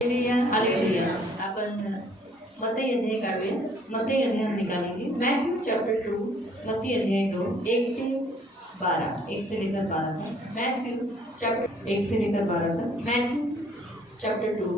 Hallelujah. अपन मत्ती अध्याय काढूया। मत्ती अध्याय हम निकालेंगे। मैथ्यू चैप्टर 2 मत्ती अध्याय 2 1 से 12। 1 से लेकर 12 तक। मैथ्यू चैप्टर 1 से लेकर 12 तक। मैथ्यू चैप्टर 2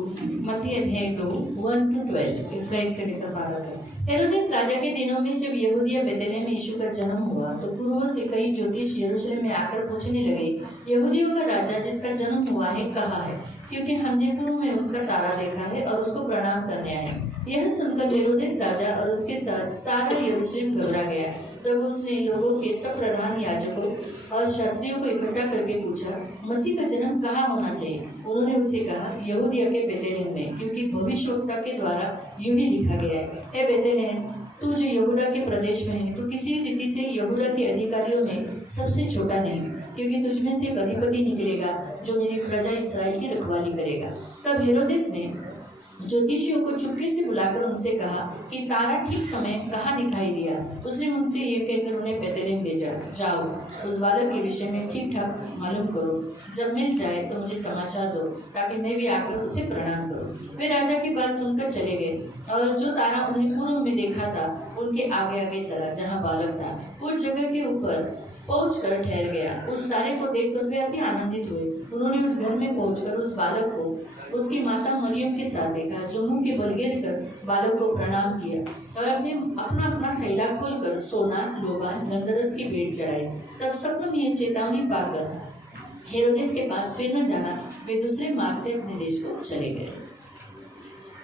मत्ती अध्याय 2 1 to 12। इसका 1 से लेकर 12 तक। हेरोदेस राजा के दिनों में जब यहूदिया बेतलेहम में यीशु का जन्म हुआ तो पूर्व से कई ज्योतिष यरूशलेम में आकर पूछने लगे, यहूदियों का राजा जिसका जन्म हुआ है कहाँ है? क्योंकि हमने पूर्व में उसका तारा देखा है और उसको प्रणाम करने आए। यह सुनकर हेरोदेस राजा और उसके साथ सारा यरूशलेम घबरा गया। तब उसने लोगों के सब प्रधान याजकों और शास्त्रियों को इकट्ठा करके पूछा, मसीह का जन्म कहाँ होना चाहिए? उन्होंने उसे कहा, यहूदिया के बेतलेहम में, क्योंकि भविष्यवक्ता के द्वारा यूं ही लिखा गया है, हे बेतलेहम, तू जो यहूदा के प्रदेश में है, तो किसी रीति से यहूदा के अधिकारियों में सबसे छोटा नहीं, क्योंकि तुझमें से एक अधिपति निकलेगा जो मेरी प्रजा इस्राएल की रखवाली करेगा। तब हेरोदेस ने ज्योतिषियों को चुपके से बुलाकर उनसे कहा कि तारा ठीक समय कहाँ दिखाई दिया। उसने उनसे ये कहकर उन्हें बेतलेहम भेजा, जाओ उस बालक के विषय में ठीक ठाक मालूम करो, जब मिल जाए तो मुझे समाचार दो, ताकि मैं भी आकर उसे प्रणाम करूं। वे राजा की बात सुनकर चले गए और जो तारा उन्हें पूर्व में देखा था उनके आगे आगे चला जहाँ बालक था। वो जगह के ऊपर पहुंचकर ठहर गया। उस तारे को देखकर वे अति आनंदित हुए। उन्होंने उस घर में पहुंचकर उस बालक को उसकी माता मरियम के साथ देखा, जो मुंह के बल गिर कर बालक को प्रणाम किया और अपना अपना थैला खोलकर सोना, लोबान, गंधरस की भेंट चढ़ाई। तब स्वप्न में यह चेतावनी पाकर हेरोदेस के पास फिर न जाना, वे दूसरे मार्ग से अपने देश को चले गए।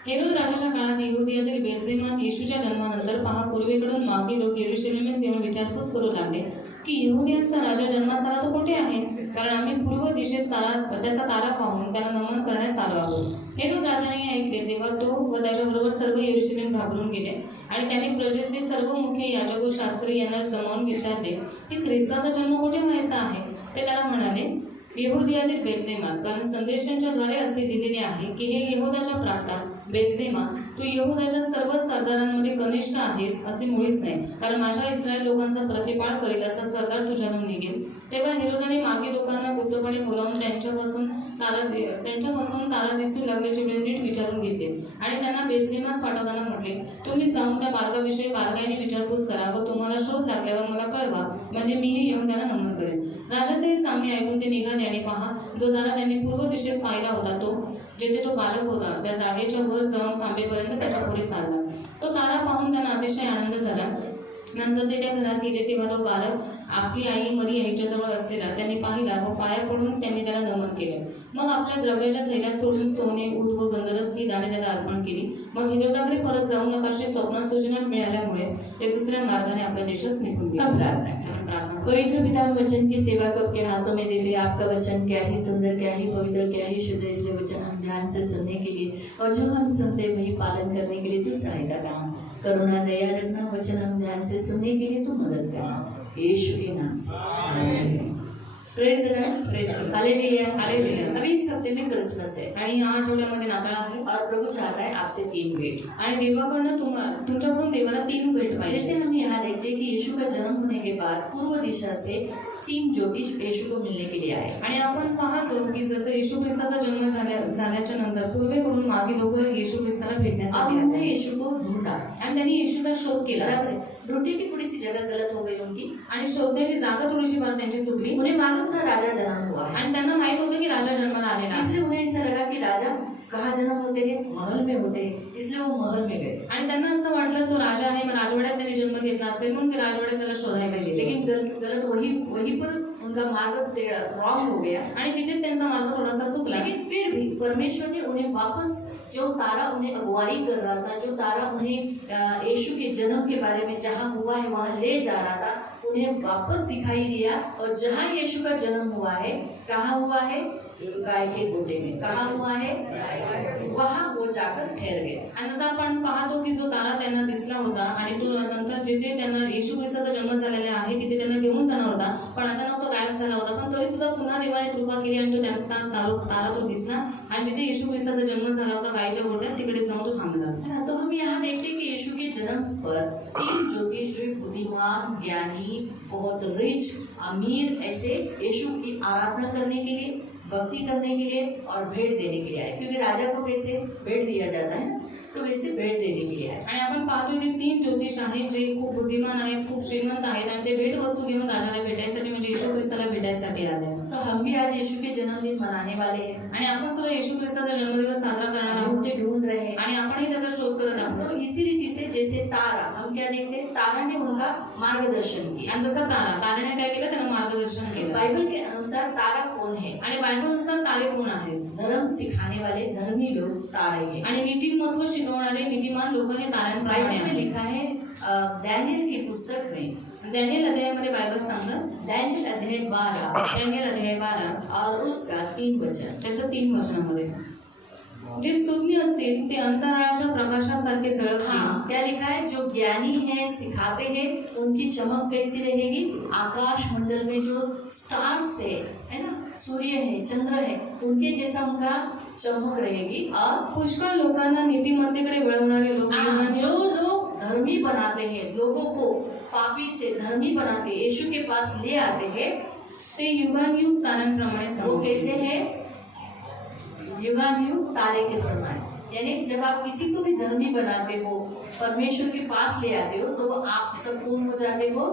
हेरोद राजाच्या काळात यहुदियातील बेथलेहमात येशूच्या जन्मानंतर पहा, पूर्वेकडून मागे लोक यरूशलेमेस येऊन विचारपूस करू लागले की यहुदियांचा राजा जन्मास आला तो कोठे आहे? कारण आम्ही पूर्व दिशेस त्याचा तारा पाहून त्याला नमन करण्यास आलो आहोत. हेरोद राजाने हे ऐकले तेव्हा तो व त्याच्याबरोबर सर्व यरूशलेम घाबरून गेले आणि त्याने प्रजेचे सर्व मुख्य याजक व शास्त्री यांना जमावून विचारले की ख्रिस्ताचा जन्म कोठे व्हायचा आहे? ते त्याला म्हणाले, यहुदियातील बेथलेहमात, कारण संदेशांच्या द्वारे असे दिलेले आहे की हे यहूदाच्या प्रांता बेथलेहमा, तू यहूदाच्या सर्व सरदारांमध्ये कनिष्ठ आहेस असे मुळीच नाही, कारण माझ्या इस्रायल लोकांचा प्रतिपाळ करील असा सरदार तुझ्यातून निघेल. तेव्हा हेरोदाने मागे लोकांना गुप्तपणे बोलावून त्यांच्यापासून तारा दिसू लागल्याचे वेळ नीट विचारून घेतले आणि त्यांना बेथलेहमास पाठवताना म्हटले, तुम्ही जाऊन त्या बालकाविषयी बारकाईने विचारपूस करा व तुम्हाला शोध लागल्यावर मला कळवा, म्हणजे मीही येऊन त्याला नमन करेन. राजाचे हे सांगणे ऐकून ते निघाले आणि पहा, जो तारा त्यांनी पूर्व दिशेस पाहिला होता तो जेथे तो बालक होता त्या जागेच्या वर जाऊन थांबेपर्यंत त्याच्या पुढे चालला. तो तारा पाहून त्यांना अतिशय आनंद झाला. नंतर ते त्या घरात गेले तेव्हा तो बालक आपली आई मरिया हिच्याजवळ असलेला त्यांनी पाहिला व पाया पडून त्यांनी त्याला नमन केले. मग आपल्या द्रव्याच्या थैल्यात सोडून सोने, ऊद व गंधरस ही दाणे त्याला अर्पण केली. मग हेरोदाकडे परत जाऊ नकाशी स्वप्नात सूचना मिळाल्यामुळे ते दुसऱ्या मार्गाने आपल्या देशास निघून प्रार्थना। पवित्र पिता, वचन की सेवा को आपके हाथों में देते, आपका वचन क्या ही सुंदर, क्या ही पवित्र, क्या ही शुद्ध, इसलिए वचन हम ध्यान से सुनने के लिए और जो हम सुनते वही पालन करने के लिए तू सहायता करना, करुणा दया रखना। वचन हम ध्यान से सुनने के लिए तू मदद करना, यीशु के नाम से आमीन। Praise the Lord, praise the hallelujah, hallelujah. अभी इस हफ्ते में क्रिसमस है आणि या आठवड्यामध्ये नाताळ आहे और प्रभु चाहता है आपसे 3 भेंट, आणि देवाकडून तुमच्याकडून देवाला 3 भेट पाहिजे. जैसे हम यहाँ देखते हैं कि यीशु का जन्म होने के बाद पूर्व दिशा से 3 ज्योतिष यीशु को मिलने के लिए आए. आणि आपण पाहतो की जसं येशू ख्रिस्ताचा जन्म झाल्याच्या नंतर पूर्वेकडून मागे लोक येशू ख्रिस्ताला भेटण्यासाठी उन्होंने यीशु को ढूंढा आणि त्यांनी येशूचा शोध केला. बराबर है. ढूंढने की थोड़ी सी जगह गलत हो गई उनकी, आणि शोधण्याची जागा थोडीशी फार त्यांची चुकली. उन्हें मालूम था राजा जन्म हुआ है आणि त्यांना माहित होतं की राजा जन्माला आलेला आहे. इसलिए उन्हें ऐसा लगा कि राजा कहाँ जन्म होते हैं, महल में होते हैं, इसलिए वो महल में गए. आणि त्यांना असं वाटलं तो राजा आहे, मग राजवाड्यात त्यांनी जन्म घेतला असेल म्हणून ते राजवाड्यात त्याला शोधायला गेले. लेकिन गलत वही पर उनका मार्ग रॉन्ग हो गया आणि तिथे त्यांचा मार्ग थोडासा चुकला. लेकिन फिर भी परमेश्वर ने उन्हें वापस, जो तारा उन्हें अगुवाई कर रहा था, जो तारा उन्हें यीशु के जन्म के बारे में जहाँ हुआ है वहाँ ले जा रहा था, उन्हें वापस दिखाई दिया. और जहाँ यीशु का जन्म हुआ है, कहाँ हुआ है? गाय के गोटे में. कहाँ हुआ है? वहाँ वो जाकर ठहर गए. आणि जसं आपण पाहतो की जो तारा त्यांना दिसला होता आणि तो नंतर जिथे त्यांना येशू ख्रिस्ताचा जन्म झालेला आहे तिथे त्यांना घेऊन जाणार होता, पण अचानक तो गायब झाला होता. पण तरी सुद्धा पुन्हा देवाने कृपा केली आणि तो त्यांना तारा तो दिसला आणि जिथे येशू ख्रिस्ताचा जन्म झाला होता गायच्या गोट्यात, तिकडे जाऊन तो थांबला. तो हम यहाँ देखते हैं कि यीशु के जन्म पर 3 ज्योतिष, बुद्धिमान, ज्ञानी, बहुत रिच, अमीर, ऐसे यीशु की आराधना करने के लिए भक्ति करने के लिए और भेंट देने के लिए आए, क्योंकि राजा को कैसे भेंट दिया जाता है ना, तो वैसे भेंट देने के लिए आए। आणि आपण पाहतोय ते 3 ज्योतिष आहेत जे खूप बुद्धिमान आहेत, खूप श्रीमंत आहेत आणि ते भेट वस्तू घेऊन राजाला भेटायसाठी म्हणजे येशू ख्रिस्ताला भेटायसाठी आले. तो हम भी आज यीशु के जन्मदिन मनाने वाले हैं आणि आपण सुद्धा येशू ख्रिस्ताचा जन्मदिवस साजरा करणार हम आहोत उसे ढूंढ रहे हैं। आणि आपणही त्याचा शोध करत आहोत. तो इसी रीति से जैसे तारा, हम क्या देखते हैं, तारा ने उनका मार्गदर्शन किया। आणि जसा ताऱ्याने काय केलं, त्यानं मार्गदर्शन केलं. बाइबल के अनुसार तारा कौन है? आणि बायबलनुसार तारे कोण आहेत? धर्म सिखाने वाले धर्मी लोग तारे हैं। आणि नीतिमत्व शिकवणारे नीतिमान लोक हे ताऱ्यांप्रमाणे बाइबल में आहेत. लिखा है दानियल की पुस्तक में, डॅनियल अध्यायामध्ये बायबल सांगतं, दानियल अध्याय 12 डॅनियल अध्याय 12 और उसका 3 वचन, त्याचं 3 वचनामध्ये, जे स्तुत्य असतील ते अंतराळाच्या प्रकाशासारखे जळतील. हाँ, क्या लिखा है? जो ज्ञानी है, सिखाते हैं, उनकी चमक कैसी रहेगी? आकाश मंडल में जो स्टार्स है ना, सूर्य है, चंद्र है, उनके जैसा उनका चमक रहेगी। और पुष्कळ लोकांना नीतिमत्तेकडे वळवणारे लोक जो लोग धर्मी बनाते हैं, लोगों को पापी से धर्मी बनाते, यीशु के पास ले आते हैं, ते युगानुयुग ताऱ्यांप्रमाणे वो समजतील. कैसे है? युगानुयुग तारे के समान। यानी जब आप किसी को भी धर्मी बनाते हो, परमेश्वर के पास ले आते हो, तो वो आप सब कौन हो जाते हो?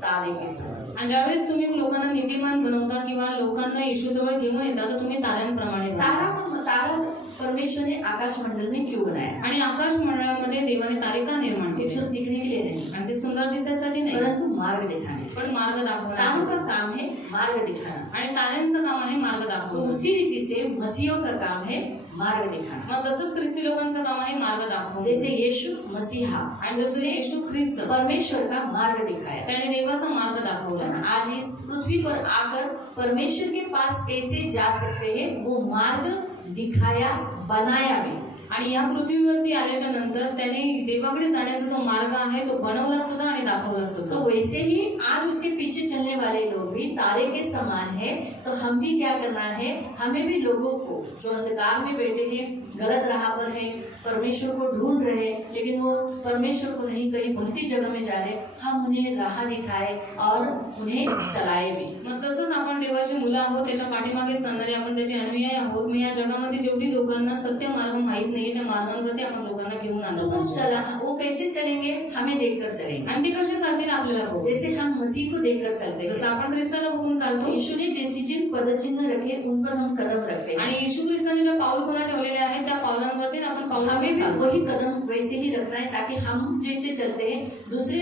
तारे के समान। आणि ज्यावेळेस तुम्ही लोकांना नीतिमान बनवता किंवा लोकांना येशूजवळ घेऊन येता, तर तुम्ही ताऱ्यांप्रमाणे बनता. तारा परमेश्वर ने आकाश मंडल में क्यों बनाया? आणि आकाश मंडळामध्ये देवाने तारे का निर्माण केले? खूबसूरत दिखने के लिए नहीं, आणि ते सुंदर दिसायसाठी नाही, परंतु मार्ग दिखाने। पण मार्ग तारों दाखवण्यासाठी. का काम है मार्ग दिखाना, आणि ताऱ्यांचं काम आहे मार्ग तो दाखवणं. उसी रीति से मसीहों का काम है मार्ग दिखाना। मग तसंच ख्रिस्ती लोकांचं काम आहे मार्ग दाखवणं. जैसे यीशु मसीहा, आणि जसं येशू ख्रिस्त, परमेश्वर का मार्ग दिखाया, त्याने देवाचा मार्ग दाखवला. आज इस पृथ्वी पर आकर परमेश्वर के पास कैसे जा सकते हैं, वो मार्ग दिखाया, बनाया भी। आणि या पृथ्वीवरती आल्याच्या नंतर त्याने देवाकडे जाण्याचा जो मार्ग आहे तो बनवला सुद्धा आणि दाखवला सुद्धा. तो वैसे ही आज उसके पीछे चलने वाले लोग भी तारे के समान है। तो हम भी क्या करना है, हमें भी लोगों को जो अंधकार में बैठे हैं, गलत राह पर है, परमेश्वर को ढूंढ रहे लेकिन वो परमेश्वर को नहीं, कहीं भलती जगह में जा रहे, हम उन्हें राह दिखाए और उन्हें चलाए भी। मग तसंच आपण देवाची मुलं आहोत, त्याच्या पाठीमागे चालणारे आपण त्याचे अनुयायी आहोत. मग या जगामध्ये जेवढी लोकांना सत्य मार्ग माहीत नाहीये, त्या मार्गांवरती आपण लोकांना घेऊन तो आलो वो पाहिजे. वो कैसे चलेंगे? हमें देखकर चलेंगे। आणि ते कसे चालतील आपल्याला बघू. जैसे हम मसीह को देखकर चलते जसं हैं, आपण ख्रिस्ताला बघून चालतो यीशु ने जैसे जिन पदचिन्ह रखे उन पर हम कदम रखते हैं। आणि येशू ख्रिस्ताने ज्या पाऊल खुणा ठेवलेल्या आहेत त्या पावलांवरती आपण पाऊल हमें भी चालतो. वही कदम वैसे ही रखना है, ताकि हम जैसे चलते हैं दूसरे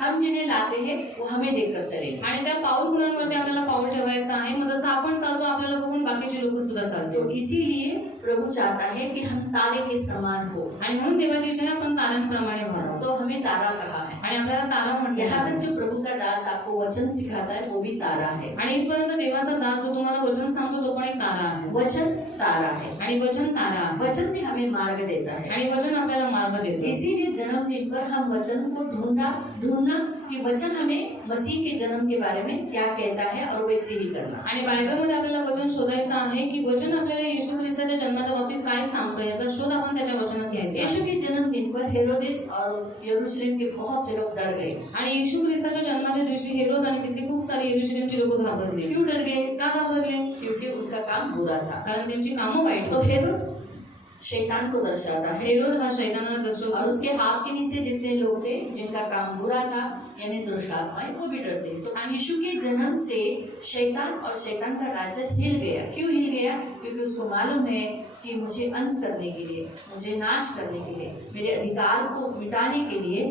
हम जिन्हें लाते हैं वो हमें देखकर चलेंगे। आणि त्या पाऊल खुणांवरती आपल्याला पाऊल ठेवायचं आहे. मग जसं आपण चालतो आपल्याला बघून बाकीचे लोक सुद्धा तो चालतील. इसीलिए प्रभु चाहता है कि हम तारे के समान हो। आणि म्हणून देवाची इच्छा आहे आपण ताऱ्यांप्रमाणे व्हावं. तो हमें तारा कहा है। आणि आपल्याला तारा म्हटले यहाँ आहे. तक जो प्रभु का दास आपको वचन सिखाता है वो भी तारा है। आणि इथपर्यंत देवाचा दास जो तुम्हाला वचन सांगतो तो पण एक तारा आहे. वचन तारा है, आणि वचन तारा आहे. वचन भी हमें मार्ग देता है। आणि वचन आपल्याला मार्ग देतो. इसीलिए जन्मदिन पर हम वचन को ढूंढना कि वचन हमें मसीह के जन्म के बारे में क्या कहता है और वैसे ही करना। आणि बायबलमध्ये आपल्याला वचन शोधायचं आहे की वचन आपल्याला येशू ख्रिस्ताच्या जन्माच्या बाबतीत काय सांगतं, याचा शोध आपण त्याच्या वचनात घ्यायचा आहे. यीशु के जन्मदिन पर हेरोदेस और यरूशलेम के बहुत से लोग डर गए। आणि येशू ख्रिस्ताच्या जन्माच्या दिवशी हेरोद आणि तिथली खूप सारी यरूशलेमची लोक घाबरले. क्यों डर गए? का घाबरले? क्योंकि उनका काम बुरा था। कारण त्यांची कामं वाईट तो होती. हेरोद शैतान को दर्शाता है हेरोद हा शैतानाला दर्शवतो. और उसके हाथ के नीचे जितने लोग थे जिनका काम बुरा था, यानी दुष्ट आत्माएं, वो भी डरते हैं। तो यीशु के जन्म से शैतान और शैतान का राज्य हिल गया। क्यों हिल गया? क्योंकि उसको मालूम है कि मुझे अंत करने के लिए, मुझे नाश करने के लिए, मेरे अधिकार को मिटाने के लिए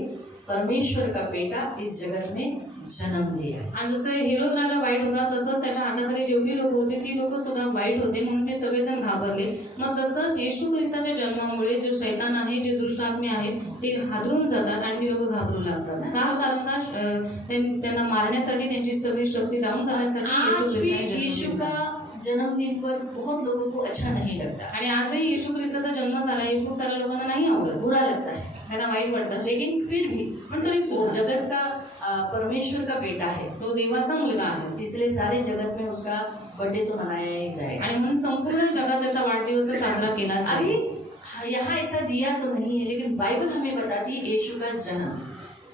परमेश्वर का बेटा इस जगत में जन्म लिया। आणि जसं हेरोद राजा वाईट होता तसंच त्याच्या हाताखाली जेवढी लोक होती ती लोक सुद्धा वाईट होते, म्हणून ते सगळेजण घाबरले. मग तसंच येशू ख्रिस्ताच्या जन्मामुळे जो शैतान आहे, जे दुष्ट आत्मे आहेत ते हादरून जातात आणि ती लोक घाबरू लागतात. का? कारण का त्यांना मारण्यासाठी, त्यांची सगळी शक्ती डाऊन करण्यासाठी आज भी यीशु येशू का जन्मदिन पर बहुत लोगों को अच्छा नहीं लगता, आणि आजही येशू ख्रिस्ताचा जन्म झाला हे खूप साऱ्या लोकांना नाही आवडत, बुरा लगता है, त्यांना वाईट वाटतं. लेकिन फिर भी पण तरी वो सुद्धा जगत का परमेश्वर का बेटा है, तो देवाचा मुलगा आहे. इसलिए सारे जगत में उसका बर्थडे तो मनाया ही जाएगा। आणि म्हणून संपूर्ण जगात त्याचा वाढदिवस साजरा केला अभी जाईल. यहाँ ऐसा दिया तो नहीं है, लेकिन बाइबल हमें बताती है यीशु का जन्म।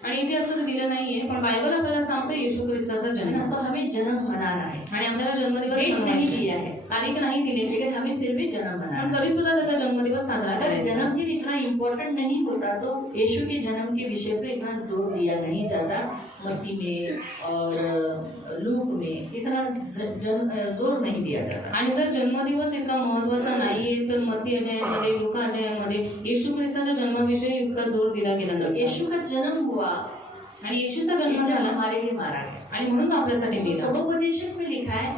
आणि इथे असं तर दिलं नाहीये, पण बायबल आपल्याला सांगतं येशू ख्रिस्ताचा है जन्म ना? तो हमें जन्म मनाना है, आणि आपल्याला जन्मदिवस डेट नहीं मनवायचा आहे. दिया है, तारीख नाही दिली, लेकिन हमें फिर भी जन्म पण मनाना है. तरी सुद्धा त्याचा जन्मदिवस साजरा अगर करायचा. जन्मदिन इतना इम्पोर्टेंट नहीं होता तो यीशु के जन्म के विषय पर इतना जोर दिया नहीं जाता. मत्ती में और लूक में इतना जोर नहीं दिया जाता. आणि जर जन्मदिवस इतका महत्वाचा नाहीये तर मत्ती अध्यायामध्ये लूका अध्यायामध्ये येशू ख्रिस्ताच्या जन्माविषयी इतका जोर दिला गेला तो नसता. यीशु का जन्म हुआ, आणि येशूचा जन्म इसलिए झाला हमारे लिए मारा गया. आणि म्हणून तो आपल्यासाठी मेला. सभोपदेशक में लिखा है,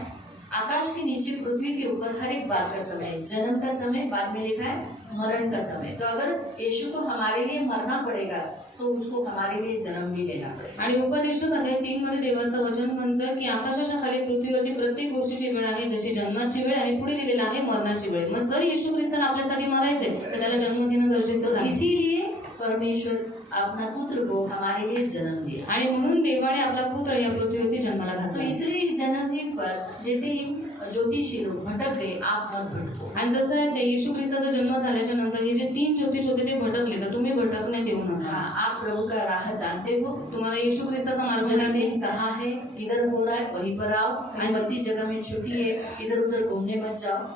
आकाश के नीचे पृथ्वी के ऊपर हर एक बात का समय, जन्म का समय, बाद में लिखा है मरण का समय. तो अगर यीशु को हमारे लिए मरना पड़ेगा तो उसको हमारे लिए जन्म भी लेना पड़ेगा. आणि उपदेशक अध्याय 3 मध्ये देवाचं वचन म्हणतं की आकाशाच्या खाली पृथ्वीवरती प्रत्येक गोष्टीची वेळ आहे, जशी जन्माची वेळ आणि पुढे दिलेला आहे मरणाची वेळ. मग जर येशू ख्रिस्ताला आपल्यासाठी मरायचे तर त्याला जन्म घेणं गरजेचं आहे. इसीलिए परमेश्वर अपना पुत्र को हमारे लिए जन्म दिया. आणि म्हणून देवाने आपला पुत्र या पृथ्वीवरती जन्माला तो घातला. इसलिए इस जन्मदिन पर जैसे ही ज्योतिषी लोग भटक गए, आप मत भटको. आणि जसं ते येशू ख्रिस्ताचा जन्म झाल्याच्या नंतर हे जे 3 ज्योतिष होते ते भटकले, तर तुम्ही भटकण्यात येऊ नका. हाँ, आप प्रभु का राह जानते हो. तुम्हाला येशू ख्रिस्ताचा मार्ग माहिती आहे. जन्मदिन कहाँ है, किधर हो रहा है, वहीं पर आओ. कहीं बत्ती जगह में छुट्टी है, इधर उधर घूमने मत जाओ.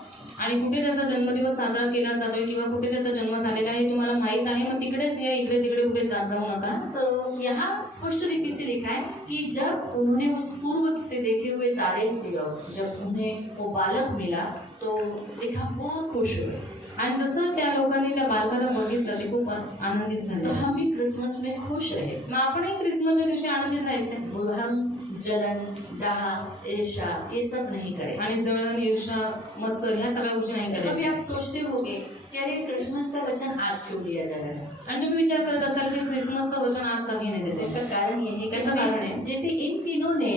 आणि कुठे त्याचा जन्मदिवस साजरा केला जातोय किंवा कुठे त्याचा जन्म झालेला आहे तुम्हाला माहित आहे, मग तिकडेच या, इकडे तिकडे कुठे जाऊ नका. तो यहाँ स्पष्ट रीति से लिखा है कि जब उन्होंने उस पूर्व से देखे हुए तारे से जब उन्हें वो बालक मिला तो लिखा बहुत खुश हुए. आणि जसं त्या लोकांनी त्या बालकाला बघितलं ते खूप आनंदित झाले. तो हम भी क्रिसमस में खुश रहे. मग आपणही ख्रिसमसच्या दिवशी आनंदित राहायचे. और हम जलन, डाहा, ईर्षा ये सब नहीं करें. आणि जळण, ईर्षा, मत्सर ह्या सगळ्या गोष्टी नाही कभी करायच्या. आप सोचते होंगे कि अरे क्रिसमस का वचन आज क्यों दिया जा रहा है. आणि तुम्ही विचार करत असाल की ख्रिसमसचं वचन आज का घेण्यात येते. उसका कारण ये है कि कैसा कारण है? जैसे इन तीनों ने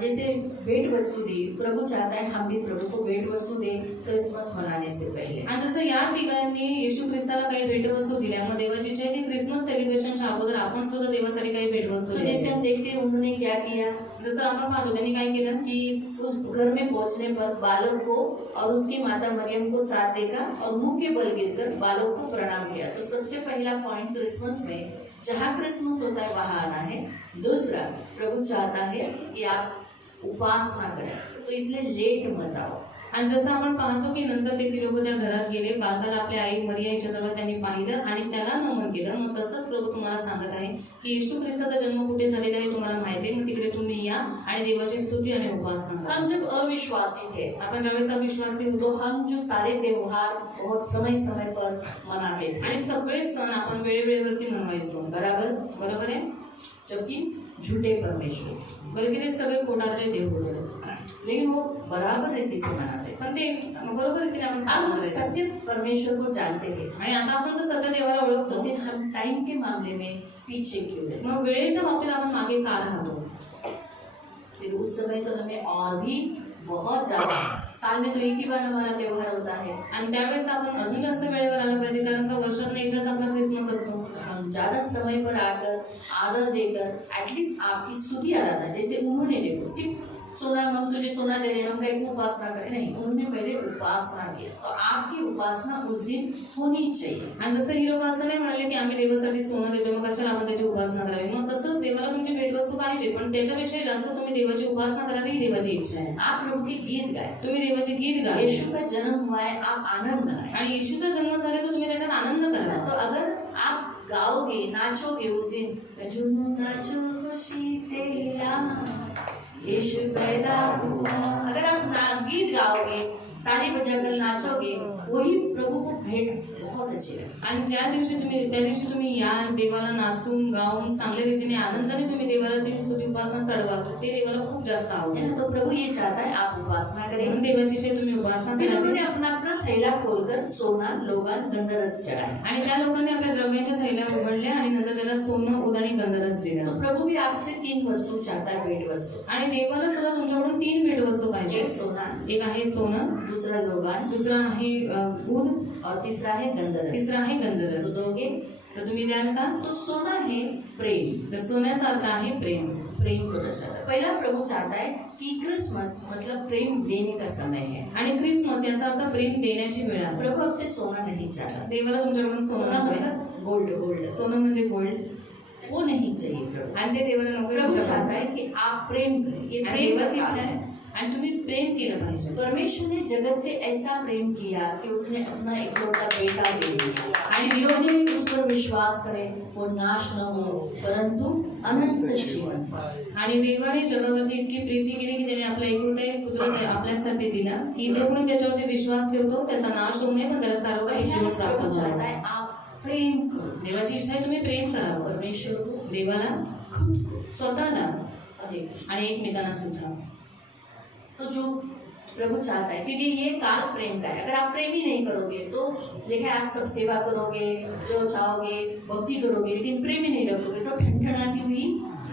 जैसे भेंट वस्तु दी, प्रभु चाहता है हम भी प्रभु को भेंट वस्तु दें क्रिसमस मनाने से पहले. आणि जसं या तिघांनी येशू ख्रिस्ताला काही भेटवस्तू दिल्या, मग देवाची इच्छा आहे की ख्रिसमस सेलिब्रेशनच्या अगोदर आपण सुद्धा देवासाठी काही भेटवस्तू तो जैसे द्यायच्या. हम देखते हैं उन्होंने क्या किया जसं आपण पाहतो त्यांनी काय केलं कि उस घर में पहुंचने पर बालक को और उसकी माता मरियम को साथ देखा और मुंह के बल गिरकर बालक को प्रणाम किया. तो सबसे पहला पॉइंट क्रिसमस में जहाँ क्रिसमस होता है वहाँ आना है. दूसरा, प्रभु चाहता है कि आप उपासना करें, तो इसलिए लेट मत आओ. आणि जसं आपण पाहतो की नंतर ते लोक त्या घरात गेले, बालकाला आपल्या आई मरिया हिच्याजवळ त्यांनी पाहिलं आणि त्याला नमन केलं. मग तसंच प्रभू तुम्हाला सांगत आहे की येशू ख्रिस्ताचा जन्म कुठे झालेला आहे तुम्हाला माहिती आहे, मग तिकडे तुम्ही या आणि देवाची स्तुती आणि उपासना करा. हम जब अविश्वासी थे, आपण ज्यावेळेस अविश्वासी होतो तो हम जो सारे त्योहार बहुत समय समय पर मनाते थे, आणि सगळे सण आपण वेळेवरती मनवायचो, बरोबर आहे. जबकि झूठे परमेश्वर, बल्कि ते सगळे खोटारडे देव होते, लेकिन वो बराबर रीति से मनाते. पण ते बरोबर रीतीने आपण अब पालन हम करायचं. सत्य परमेश्वर को जानते हैं, आणि आता आपण तर सत्य देवाला तो ओळखतो, फिर हम टाइम के मामले में पीछे क्यों रहे. मग वेळेच्या बाबतीत आपण मागे का राहतो. फिर उस समय तो हमें और भी बहुत ज्यादा, साल में तो एक ही बार हमारा त्योहार होता है, आणि त्यावेळेस आपण अजून जास्त वेळेवर आलं पाहिजे, कारण का वर्षातून एकदाच आपला ख्रिसमस असतो. हम ज्यादा समय पर आकर आदर देकर एटलीस्ट आपकी स्तुति आराधना, जैसे उन्होंने देखो सिर्फ सोना, हम तुझे सोना दे रहे हैं, हम कहीं को उपासना करें, नहीं, उन्होंने पहले उपासना किया. तो आपकी उपासना उस दिन होनी चाहिए. आणि जसं ही लोक असं नाही म्हणाले की आम्ही देवासाठी सोनं देतो मग कशाला आपण त्याची उपासना करावी. मग तसंच देवाला तुमची भेटवस्तू पाहिजे, पण त्याच्यापेक्षा जास्त तुम्ही देवाची उपासना करावी ही देवाची इच्छा आहे. आप प्रभु के गीत गाए, तुम्ही देवाचे गीत गा. यीशु का जन्म हुआ है, आप आनंद मनाए. आणि येशूचा जन्म झाला तर तुम्ही त्याच्यात आनंद करा. तो अगर आप गाओगे, नाचोगे उस दिन, झूमो नाचो खुशी से यीशु पैदा हुआ, अगर आप गीत गाओगे, ताली बजाकर नाचोगे, वही प्रभु को भेंट बहुत अच्छी लगे. आणि त्या दिवशी तुम्ही या देवाला नाचून गाऊन चांगल्या रीतीने आनंदाने तुम्ही देवाला ती स्तुती उपासना चढवाल तर ते देवाला खूप जास्त आवडेल. तो प्रभु ये चाहता है आप उपासना करें. म्हणून देवाची इच्छा आहे तुम्ही उपासना फिर करावी. उन्होंने अपना अपना थैला खोलकर सोना, लोबान, गंधरस चढ़ाया. आणि त्या लोकांनी आपल्या द्रव्यांच्या थैल्या उघडल्या आणि नंतर त्याला सोनं, उद आणि गंधरस दिला. तो प्रभु भी आपसे 3 वस्तु चाहता है, भेंट वस्तु. आणि देवाला सुद्धा तुमच्याकडून 3 भेटवस्तू पाहिजे. एक सोना, एक आहे सोनं, दूसरा लोबान, दुसरा आहे उद, और तीसरा है गंधरस. तिसरा आहे गंधरस. तो दोगे तर तुम्ही द्याल का. तो सोना है प्रेम. तर सोन्याचा अर्थ आहे प्रेम. प्रेम को दर्शाता है. पहला प्रभु चाहता है कि क्रिसमस मतलब प्रेम देने का समय है. आणि ख्रिसमस याचा अर्थ प्रेम देण्याची वेळ आहे. प्रभु आपसे सोना नहीं चाहता. देवाला तुमच्याकडून सोनं सोना नको आहे. मतलब गोल्ड. सोनं म्हणजे गोल्ड. वो नहीं चाहिए प्रभु। आणि ते देवाला नको प्रभु चाहता है कि आप प्रेम करें, ये आणि प्रेम का देवाची काम इच्छा है। आहे आणि तुम्ही प्रेम केलं पाहिजे। परमेश्वर ने जगत से ऐसा प्रेम किया कि उसने अपना इकलौता बेटा दे दिया, आणि जो देवाने भी उस पर विश्वास करे वो नाश न हो परंतु अनंत जीवन पाए। आणि देवाने जगावरती इतकी प्रीती केली की त्याने आपला एकुलता एक पुत्र आपल्यासाठी दिला की जो कोणी त्याच्यावरती विश्वास ठेवतो त्याचा नाश होऊ नये पण त्याला सार्वकालिक जीवन प्राप्त प्रभु चाहता होईल। है आप प्रेम करो, देवाची इच्छा आहे तुम्ही प्रेम करावं परमेश्वर को, देवाला, खुद को स्वतःला और एक दूसरे। आणि एकमेकांना सुद्धा। तो जो प्रभु चाहता है, क्योंकि ये काल प्रेम का है। अगर आप प्रेम ही नहीं करोगे तो लिखा है आप सब सेवा करोगे, जो चाहोगे भक्ति करोगे, लेकिन प्रेम ही नहीं रखोगे तो ठनठनाती हुई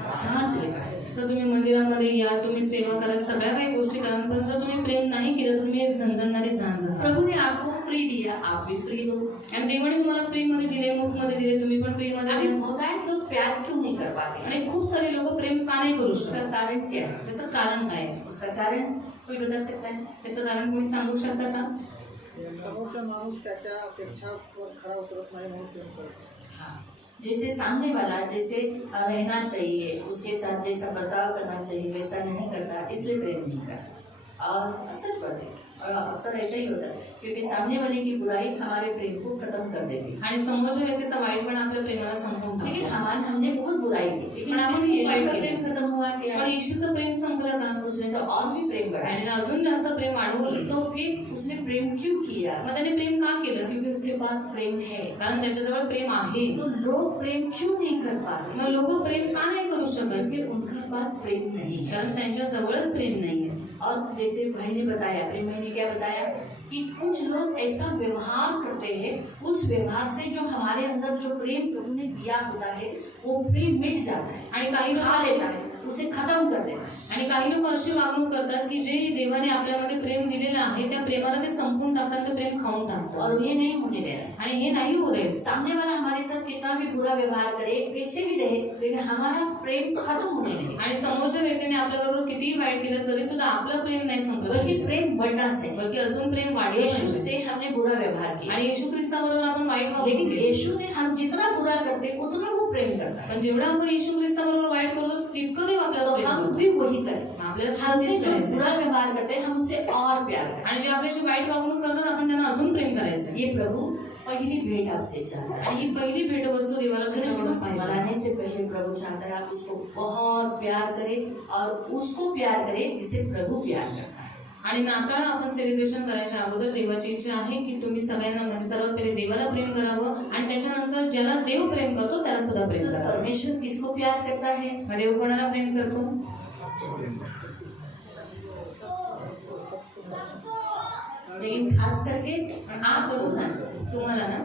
झांझ लिखा है। तर तुम्ही मंदिरामध्ये या, तुम्ही सेवा करा, सगळ्या काही गोष्टी करा, पण जर तुम्ही प्रेम नाही केलं तर तुम्ही झणझणणारी झांज आहात। प्रभु ने आपको फ्री दिया, आप भी फ्री दो। आणि देवाने तुम्हाला फ्री मध्ये दिले, मुफ्त मध्ये दिले, तुम्ही पण फ्री मध्ये अभी द्या। बहुतायत लोग प्यार क्यों नहीं कर पाते? आणि खूप सारे लोक प्रेम का नाही करू उसका शकत? कारण क्या है? त्याचं कारण काय आहे? उसका कारण कोई बता सकता है? त्याचं कारण तुम्ही सांगू शकता का? समोरचा माणूस त्याच्या अपेक्षावर खरा उतरत नाही म्हणून प्रेम करतो। हाँ, जैसे सामने वाला जैसे रहना चाहिए, उसके साथ जैसा बर्ताव करना चाहिए वैसा नहीं करता, इसलिए प्रेम नहीं करता। और सच बात है, और अक्सर ऐसा ही होता है, क्योंकि सामने वाले की बुराई हमारे प्रेम को खत्म कर देती है। आणि समोरच्या व्यक्तीचा वाईटपणा आपल्या प्रेमाला संपवून लेकिन टाकतो। हमने बहुत बुराई की, लेकिन पण आपण फिर भी खूप यीशु वाईट का केलं। प्रेम खत्म हुआ क्या? पण येशूचं प्रेम संपलं का? उसने तो और भी प्रेम बढ़ाया। आणि अजून जास्त प्रेम वाढवलं। तो फिर उसने प्रेम क्यों किया? मग त्याने प्रेम का केलं? क्योंकि उसके पास प्रेम है। कारण त्याच्याजवळ प्रेम आहे। तो लोग प्रेम क्यों नहीं कर पाते? मग लोक प्रेम का नाही करू शकत? क्योंकि उनके पास प्रेम नहीं है। कारण त्यांच्या जवळच प्रेम नाहीये। और जैसे भाई ने बताया, प्रेम भाई ने क्या बताया कि कुछ लोग ऐसा व्यवहार करते हैं, उस व्यवहार से जो हमारे अंदर जो प्रेम प्रभु ने दिया होता है वो प्रेम मिट जाता है, आणि काही लोक खा लेता है, उसे खत्म कर देता है। आणि काही लोक अशी वागणूक करतात की जे देवाने आपल्यामध्ये प्रेम दिलेलं आहे त्या प्रेमाला ते संपून टाकतात, ते प्रेम खाऊन टाकतात। और ये नहीं होने देना है। आणि हे नाही होत आहे। सामने वाला हमारे साथ कितना भी बुरा व्यवहार करे, कैसे भी रहे, लेकिन हमारा प्रेम खत्म होने नहीं, आणि समोरच्या व्यक्तीने आपल्याबरोबर कितीही वाईट केलं तरी सुद्धा आपलं प्रेम नाही संपलं बल्कि पाहिजे, प्रेम बढ़ना चाहिए। बल्कि अजून प्रेम वाढलं यीशु पाहिजे। से हमने बुरा व्यवहार किया, आणि येशू ख्रिस्ताबरोबर आपण वाईट वागणूक लेकिन केली, यीशु ने हम जितना बुरा करते उतना वो प्रेम करता है। पण जेवढा आपण येशू ख्रिस्ताबरोबर वाईट करतो तितकं देव आपल्याला तो प्रेम हम करतो। भी वही करें। आपल्याला हमसे तेच जो करायचंय। बुरा व्यवहार करते हैं हम उसे और प्यार करें। आणि जे आपल्याशी वाईट वागणूक करतात आपण त्यांना अजून प्रेम करायचं। ये प्रभु पहली भेंट आपसे चाहता है। आणि ही पहिली भेटवस्तू देवाला तुमच्याकडून क्रिसमस पाहिजे। मनाने से पहले प्रभु चाहता है आप उसको बहुत प्यार करें और उसको प्यार करें जिसे प्रभु प्यार करता है। आणि नाताळ आपण सेलिब्रेशन करायच्या अगोदर देवाची इच्छा आहे की तुम्ही सगळ्यांना म्हणजे सर्वात पहिले देवाला प्रेम करावं आणि त्याच्यानंतर ज्याला देव प्रेम करतो त्याला सुद्धा प्रेम तो करावं। परमेश्वर किसको प्यार करता है? मग देव कोणाला प्रेम करतो? लेकिन खास करके आणि आज करू ना तुम्हाला ना,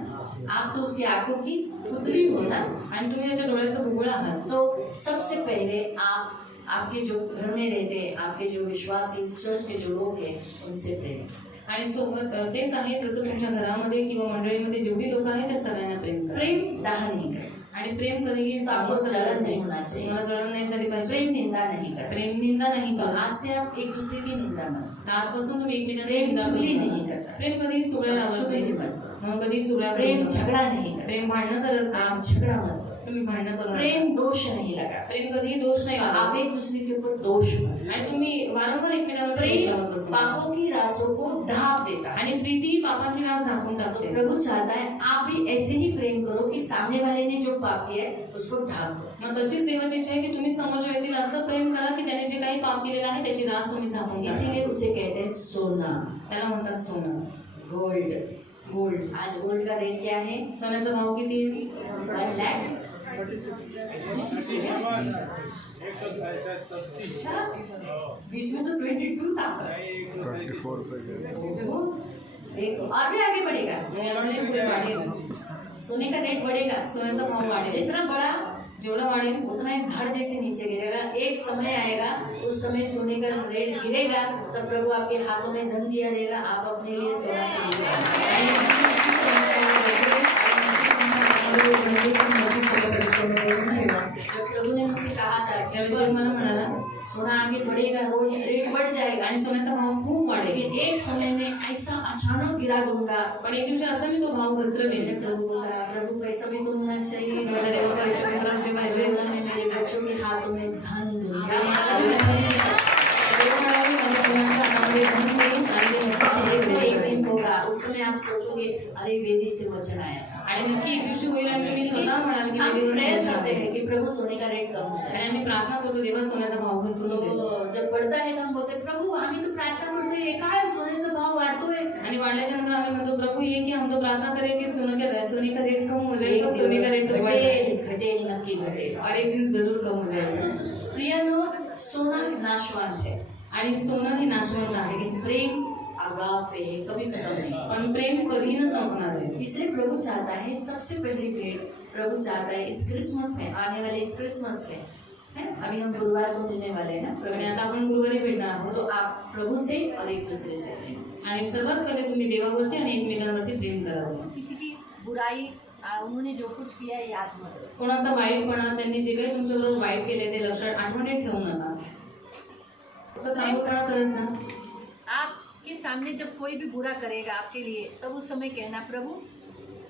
आप तो उसकी आंखों की पुतली हो ना, आणि तुम्ही त्याच्या डोळ्याचं बुबुळ आहात। तो सबसे पहले आप आपके जो घर में रहते हैं, आपके जो विश्वासी इस चर्च के जो लोग हैं उनसे प्रेम, आणि सोबत तेच आहे जसं तुमच्या घरामध्ये किंवा मंडळीमध्ये जेवढी लोक आहेत त्या सगळ्यांना प्रेम करा। प्रेम डाह नहीं करे, आणि प्रेम कधी तो आपको जलन नहीं होना चाहिए, तुम्हाला जळण नाही झाली पाहिजे, प्रेम निंदा नहीं करे। प्रेम निंदा नाही तो करा। आज से आप एक दूसरे की निंदा मत, तर आजपासून तुम्ही एकमेकांची प्रेम निंदा चुगली करू नहीं नका। करता, प्रेम कधी सुगड्या लावत चुगली नाही, मत, म्हणून कधी सुगड्या प्रेम करू नका। झगड़ा नहीं करता, प्रेम भांडणं करत नाही, आप झगड़ा मत, तुम्ही भांडणं करू नका। प्रेम दोष नहीं लगा, प्रेम कधी दोष नाही आप लावत, एक दूसरे के ऊपर दोष मत। आणि तुम्ही वारंवार एकमेकांवर दोष लावत प्रेम बसू नका। पापों की रासों को ढांप देता है। आणि प्रीती ही पापांची रास झाकून तो टाकते। प्रभु चाहता है आप भी ऐसे ही प्रेम करो कि सामने वाले ने जो पाप किया है उसको ढांप दो। मग तशीच देवाची इच्छा आहे की तुम्ही समोरच्या व्यक्तीला असं प्रेम करा की त्याने जे काही पाप केलेलं आहे त्याची रास तुम्ही झाकून टाका। इसीलिए उसे कहते हैं सोना, त्याला म्हणतात सोनं, गोल्ड। गोल्ड। आज गोल्ड का रेट क्या है? सोन्याचा भाव किती आहे? 1 लाख 36 हो गया? अच्छा, बीच में तो 22 था। ओहो, देखो और भी आगे बढ़ेगा, आणि अजूनही पुढे वाढेल, सोने का रेट बढ़ेगा। सोन्याचा भाव वाढेल। जितना बड़ा जेवढा वाढेल उतना ही धड़ जैसे नीचे गिरेगा। एक समय आएगा, उस समय सोने का रेट गिरेगा, तब प्रभु आपके हाथों में धन दिया जाएगा, आप अपने लिए सोना खरीद पाएंगे। आणि नक्की सोन्याचा भाव बसेल आणि नक्की तुमच्या हातामध्ये धन देईल, तुम्ही नक्की सोनं ठेवा। जब प्रभु ने मुझसे कहा था त्यावेळी देव मला म्हणाला सोना आगे बढ़ेगा, रोज रेट बढ़ जाएगा, आणि सोन्याचा भाव खूप वाढेल, लेकिन एक समय में ऐसा अचानक गिरा दूंगा पण एक दिवशी असा मी तो भाव घसरवेन. मैंने प्रभु को कहा प्रभु पैसा भी तो होना चाहिए, म्हटलं देवा पैसे मित्र असले पाहिजे. बोला मैं मेरे बच्चों के हाथों में धन दूंगा. देव म्हणाला मी माझ्या मुलांच्या हातामध्ये धन देईन आणि ते देखो एक नक्की दिन होगा, उस समय आप सोचोगे अरे वेदी से वचन आया. आणि नक्की एक दिवशी होईल आणि तुम्ही स्वतः म्हणाल की हम वेदीवर प्रेयर वचन करते आहे. हैं कि प्रभु सोने का रेट कम हो आणि जाए. आम्ही प्रार्थना करतो देवा सोन्याचा भाव घसरून दे. तो जब बढ़ता है तो हम बोलते प्रभु आम्ही तो प्रार्थना करतोय काय सोन्याचा भाव वाढतोय. आणि वाढल्याच्या नंतर आम्ही म्हणतो प्रभु ये की हम तो प्रार्थना करें कि सोने का रेट कम हो जाए. एक पण सोने का रेट तो बढ़ जाए घटेल घटेल नक्की घटेल. और एक दिन जरूर कम हो जाएगा. प्रियानो सोना नाशवंत है आणि सोनं हे नाशवंत आहे, लेकिन प्रेम अगाप है, कभी खत्म नहीं. पण प्रेम कधी न संपणार आहे. इसलिए प्रभु चाहता है सबसे पहली भेंट प्रभु चाहता है इस क्रिसमस में, आने वाले इस क्रिसमस में, है ना, अभी हम गुरुवार को मिलने वाले हैं ना आणि प्रभु, आता आपण गुरुवारी भेटणार आहोत. तो आप प्रभु से और एक दूसरे से प्रेम. आणि सर्वात पहिले तुम्ही देवावरती आणि एकमेकांवरती प्रेम करावं. किसी की बुराई उन्होंने जो कुछ किया है याद मत रखो. कोणाचा वाईटपणा, त्यांनी जे काही तुमच्याबरोबर वाईट केले ते लक्षात आठवणीत ठेवू नका. फक्त चांगलपणा करत जा. आपके सामने जब कोई भी बुरा करेगा आपके लिए, तब उस समय कहना प्रभु,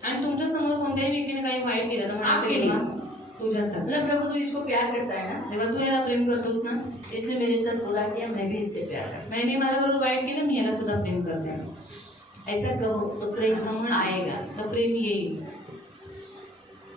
आणि तुमच्या समोर कोणत्याही व्यक्तीने काही वाईट केलं तर म्हणायचं आपके देवा लिए. तुझ्यासाठी. मतलब प्रभु तू इसको प्यार करता है ना, देवा तू याला प्रेम करतोस ना, इसने मेरे साथ बुरा किया मैं भी इससे प्यार करता मैंने माझ्याबरोबर वाईट केलं मी याला सुद्धा प्रेम करते. हूं. ऐसा कहो तो प्रेम समझ आएगा. तर प्रेम येईल.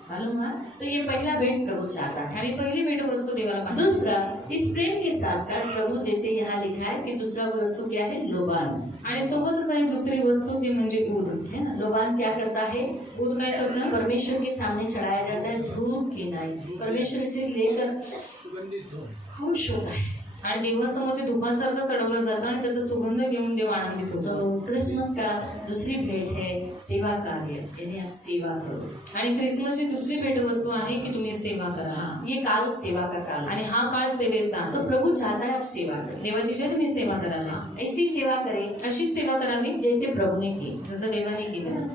मालूम है. तो ये पहला भेंट प्रभु चाहता है. आणि पहिली भेट वस्तू देवाला पाहिजे. दूसरा, इस प्रेम के साथ साथ प्रभु जैसे यहाँ लिखा है कि दूसरा वस्तु क्या है, लोबान, आणि सोबतच आहे दुसरी वस्तू ती म्हणजे ऊद. है ना. लोबान क्या करता है, ऊद काय करतं, परमेश्वर के सामने चढ़ाया जाता है धूप की नाई. परमेश्वर इसे लेकर खुश होता है. आणि देवासमोर ते धुपासारखं चढवलं जातं आणि त्याचा सुगंध घेऊन देव आनंदित होतो. तो क्रिसमस का दूसरी भेंट है सेवा कार्य, यानी आप सेवा करो. आणि ख्रिसमसची दुसरी भेट वस्तू आहे की तुम्ही सेवा करा. हाँ, ये काल सेवा का काल है. आणि हा काळ सेवेचा आहे. तो प्रभु चाहता है आप सेवा करें. देवाची जय तुम्ही सेवा करावी. ऐसी सेवा करें अशीच सेवा करावी जैसे प्रभु ने की, जसं देवाने केलं,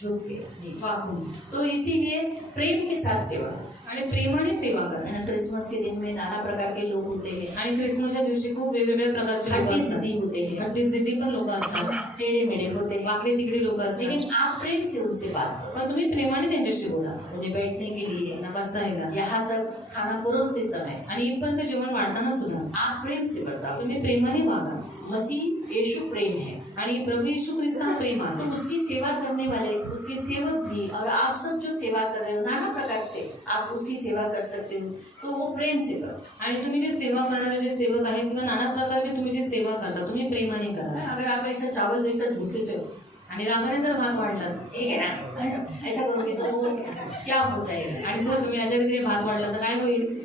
झुक के नीचे. वाकून. तो इसीलिए प्रेम के साथ सेवा. आणि प्रेमाने सेवा करा. है ना. क्रिसमस के दिन में नाना प्रकार के लोग होते हैं. आणि ख्रिसमसच्या दिवशी खूप वेगवेगळ्या प्रकारचे लोक हट्टी असतात. जिद्दी होते हैं, हट्टी जिद्दी पण लोक असतात, टेढ़े मेढ़े होते हैं. वाकडे तिकडे लोक असतात. लेकिन आप प्रेम से उनसे बात करो. पण तुम्ही प्रेमाने त्यांच्याशी बोला. उन्हें बैठने के लिए, त्यांना बसायला यहाँ तक खाना परोसते समय आणि इथपर्यंत जेवण वाढताना सुद्धा आप प्रेम से बर्ताव. तुम्ही प्रेमाने वागा. मसीह यीशु प्रेम है. आणि प्रभू येशू ख्रिस्त हा प्रेम तो आहे. उसकी सेवा करने वाले, उसके सेवक भी, और आप सब जो सेवा कर रहे हो नाना प्रकार से आप उसकी सेवा कर सकते हो. तो वो प्रेम से करो. आणि तुम्ही जे सेवा करणारे जे सेवक आहेत किंवा नाना प्रकारचे तुम्ही जे सेवा करता तुम्ही प्रेमाने करा. अगर आप ऐसा चावल ऐसा झूठे से हो, आणि रागाने जर भात वाढला ठीक है ना, ऐसा करोगे तो वो क्या हो जाएगा. आणि जर तुम्ही अशा रीतीने भात वाढला तर काय होईल.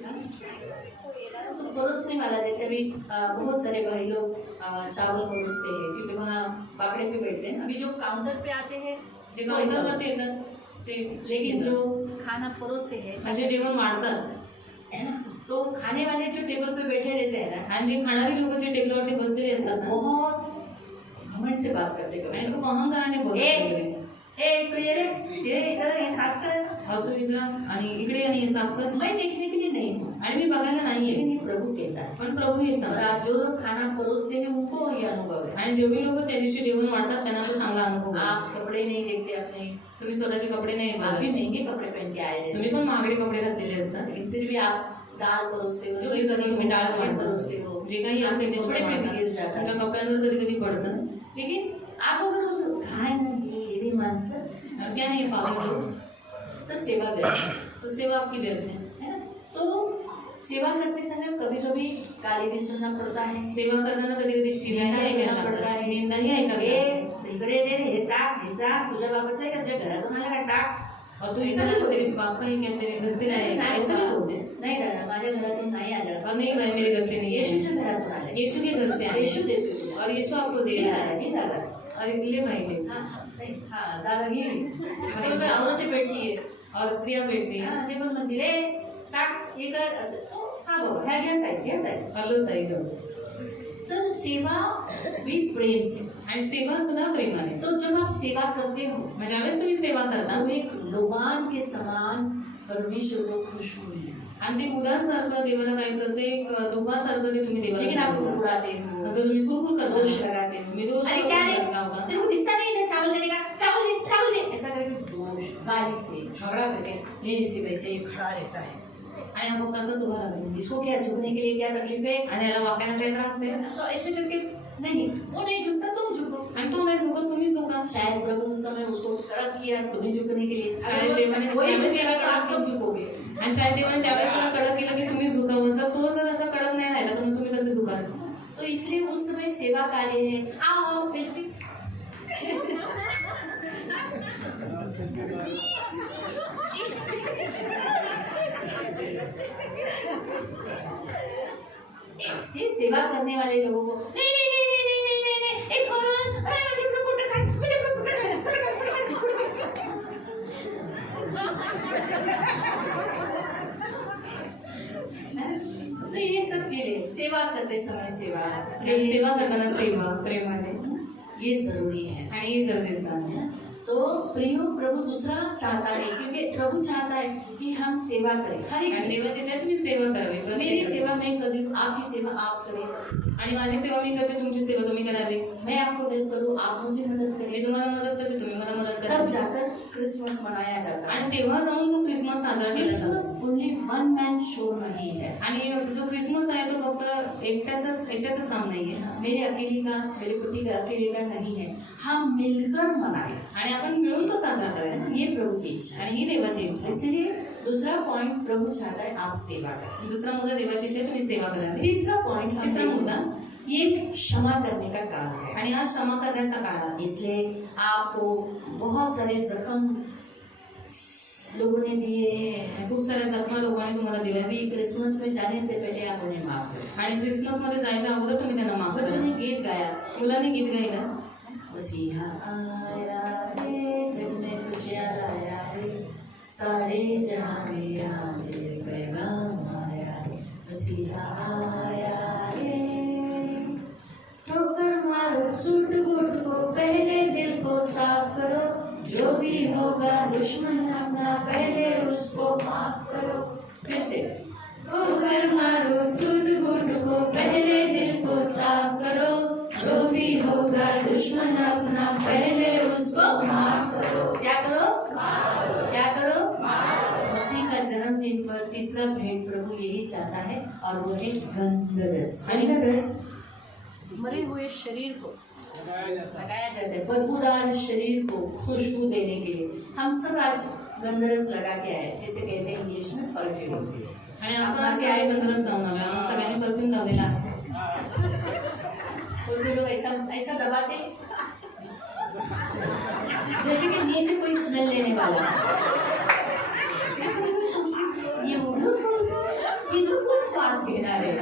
तो परोसने वाला, जैसे भी बहुत सारे भाई लोग चावल परोसते हैं क्योंकि वहाँ बाकड़े पे बैठते हैं. अभी जो काउंटर पे आते हैं जे काउंटरवरती येतात ते, लेकिन जो खाना परोसते हैं, म्हणजे जेवण वाढतात है ना, तो खाने वाले जो टेबल पे बैठे रहते हैं ना, आणि जे खाणारी लोक जे टेबलावरती बसलेले असतात ना, बहुत घमंड से बात करते आणि कभी. खूप अहंकाराने बोलतात वगैरे. ए तो ये रे, ये इधर ये साफ कर. और तू इधर आ, आणि इकडे आणि हे साफ कर. मैं देखने के लिए नहीं हूँ, आणि मी बघायला नाहीये, लेकिन ये प्रभु कहता है. पण प्रभू हे और सांगतात. आज जो लोग खाना परोसते हैं उनको ये अनुभव है. आणि जेवढे लोक त्या दिवशी जेवण वाढतात त्यांना तो चांगला अनुभव आहे. आप कपड़े नहीं देखते अपने, तुम्ही स्वतःचे कपडे नाही आप भी बघत, महंगे कपड़े पहन के आए रहते तुम्ही हैं, पण महागडे कपडे घातलेले असतात, लेकिन फिर भी आप दाल परोसते हो, जो कधी कधी तुम्ही डाळ परोसते वाढतात, हो, जे काही असेल ते कपड़े तुम्ही पे भी वाढतात. गिर जाता तुमच्या है. कपड्यांवर कधी कधी पडतं. लेकिन आप अगर उसको घाय नहीं एडी माणसं और क्या नहीं पागल लोग, तर सेवा व्यर्थ तो सेवा आपकी व्यर्थ है. है ना. तो सेवा करते समय कभी कभी गाली भी सुनना पड़ता है, सेवा करताना कधी कधी शिव्याही ऐकायला लागतात, निंदाही ऐकावी हे लागते. इकडे दे रे, हे टाक, हे जा, तुझ्या बाबाचं आहे का, तुझ्या घरातून आला का टाक. और तू इधर आ, तेरे बाप का ही क्या तेरे घर से लाया है, ऐसा नहीं बोलते. नाही दादा माझ्या घरातून नाही आलं, और नहीं भाई मेरे घर से नहीं है, येशूच्या घरातून आले. यीशु के घर से आए येशू हैं. देतो तुला. और यीशु आपको दे घे रहा दादा, है. घे दादा. और ले भाई ले. हाँ नाही, हाँ दादा घे. तो काय औरते भेटतीये, और स्त्रियां बैठती हैं. हा ते पण म्हणतील रे टाक हे कर असं. तो हा बाबा ह्या घेत आहे. हॅलो ताई गं. तर सेवा भी प्रेम से. आणि सेवा सुद्धा प्रेमाने. तो जब आप सेवा करते हो ज्यावेळेस तुम्ही सेवा करता तो एक लोबान के समान परमेश्वर को खुशबू मिलती है. आणि ते उदासारखं देवाला काय करते, एक धुपासारखं ते तुम्ही लेकिन देवाला आप करता. कुरकुराते हो, जर तुम्ही कुरकुर दोष करता, लगाते हो, मी दोष अरे क्या रे लावता. तेरे को दिखता नहीं है चावल देने का, चावल दे ऐसा करके दोष गाली से झगड़ा करके लेने से वैसे ही खड़ा रहता है. आणि हा फक्त असंच उभा राहतो. इसको क्या झुकने के लिए क्या तकलीफ है? आणि याला वाकायला काही त्रास आहे, तो ऐसे करके नहीं, वो नहीं झुकता तुम झुको. आणि तो नाही झुकत, तुम्ही झुका. शायद प्रभु उस समय उसको कड़क किया तुम्हें झुकने के लिए, शायद अगर देवाने वही त्यावेळेस झुकेगा तो त्याला आप कब झुकोगे? आणि शायद देवाने त्यावेळेस त्याला कडक केलं की तुम्ही झुकावं. जर तो जर त्याचा कडक नाही राहिला तर मग तुम्ही कसे झुकाल? तो इसलिए उस समय सेवा कार्य है. आओ सेल्फी. ये सेवा करने वाले लोगों को नहीं नहीं नहीं नहीं नहीं नहीं नहीं नहीं एक कौन अरे मुझे अपना फोटो खाए मुझे अपना फोटो खाए तो ये सब के लिए सेवा करते समय सेवा सेवा करताना सेवा प्रेमाने ये जरूरी है. आणि हे गरजेचं आहे. तो प्रियो प्रभु दूसरा चाहता है क्योंकि प्रभु चाहता है कि हम सेवा करें हर एक आणि चीज. देवाची इच्छा आहे तुम्ही सेवा करावी. मेरी प्रत्येक सेवा मैं कर रही हूँ, आपकी सेवा आप करें. आणि माझी सेवा मी करते, तुमची सेवा तुम्ही करावी. मैं आपको हेल्प करूँ, आप मुझे मदद मी करें. तुम्हाला मदत करते, तुम्ही मला मदत तब करा. जाकर क्रिसमस मनाया जाता है. आणि तेव्हा जाऊन तो क्रिसमस साजरा केला क्रिसमस जातो. ओनली वन मैन शो नहीं है. आणि जो क्रिसमस आहे तो फक्त एकट्याच काम नाहीये. मेरे अकेले का, मेरे पति का अकेले का नहीं है. हम मिलकर मनाएं. आणि आपण मिळून तो साजरा करायचा. ये प्रभु की इच्छा है. आणि ही देवाची इच्छा आहे. इसलिए दूसरा पॉइंट प्रभु चाहता है आप सेवा करें. दुसरा मुद्दा देवाची इच्छा आहे तुम्ही सेवा करावी. तीसरा पॉइंट तिसरा मुद्दा ये क्षमा करने का काल है. आणि हा क्षमा करण्याचा काळ आहे. इसलिए आपको बहुत सारे जख्म लोगों ने दिए हैं. खूप साऱ्या जखमा लोकांनी तुम्हाला दिल्या. अभी क्रिसमस में जाने से पहले आप उन्हें माफ करें. आणि क्रिसमस मध्ये जायच्या अगोदर तुम्ही त्यांना माफ बच्चों करा. ने गीत गाया, मुलांनी गीत गायला, मसीहा आया रे जग में खुशियाँ लाया रे, सारे जहां में आज ये पैगाम आया रे. मसीहा आया रे, ठोकर मारो सूट बूट को, पहले दिल को साफ करो. जो भी होगा दुश्मन अपना पहले उसको माफ करो. फिर से ठोकर मारो सूट बूट को, पहले दिल को साफ करो. जो भी होगा दुश्मन अपना पहले उसको माफ करो. क्या करो? क्या करो? मसीह का जन्मदिन पर तीसरा भेंट प्रभु यही चाहता है और वो है गंधरस. गंधरस मरे हुए शरीर को लगाया जाता है बदबूदार शरीर को खुशबू देने के लिए. हम सब आज गंधरस लगा के आए, जैसे कहते हैं इंग्लिश में परफ्यूम. आणि आपण आज सगळे गंधरस लावून आलोय. आपण सगळ्यांनी परफ्यूम लावलेला आहे. कोई लोग ऐसा ऐसा दबाते जैसे कि नीचे कोई स्मेल लेने वाला. मैं कभी सोचती ये तो कौन पास घेणार है.